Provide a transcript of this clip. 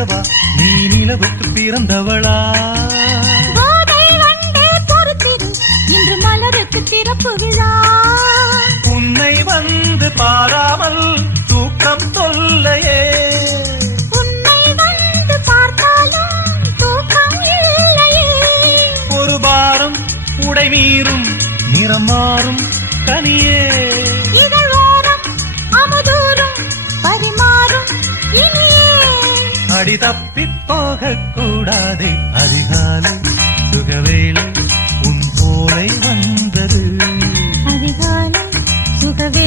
கேட்கவா, நீ நிலவுக்கு பிறந்தவளா? கோதை வந்தே பொறுத்திரு, இன்று மலருக்கு திறப்பு விழா. உன்னை வந்து பாராமல் தூக்கம் தொல்லையே. உன்னை வந்து பார்த்தாலும் தூக்கம் இல்லையே. ஒரு பாரம் உடை மீறும் நிறம் மாறும் கனியே. இதழ் ஓரம் அமுதூரும் பரிமாறும் இனியே. அடி தப்பி போகக் கூடாதே, அதிகாலை சுகவேளை உன் போலை வந்தது. அதிகாலை சுகவே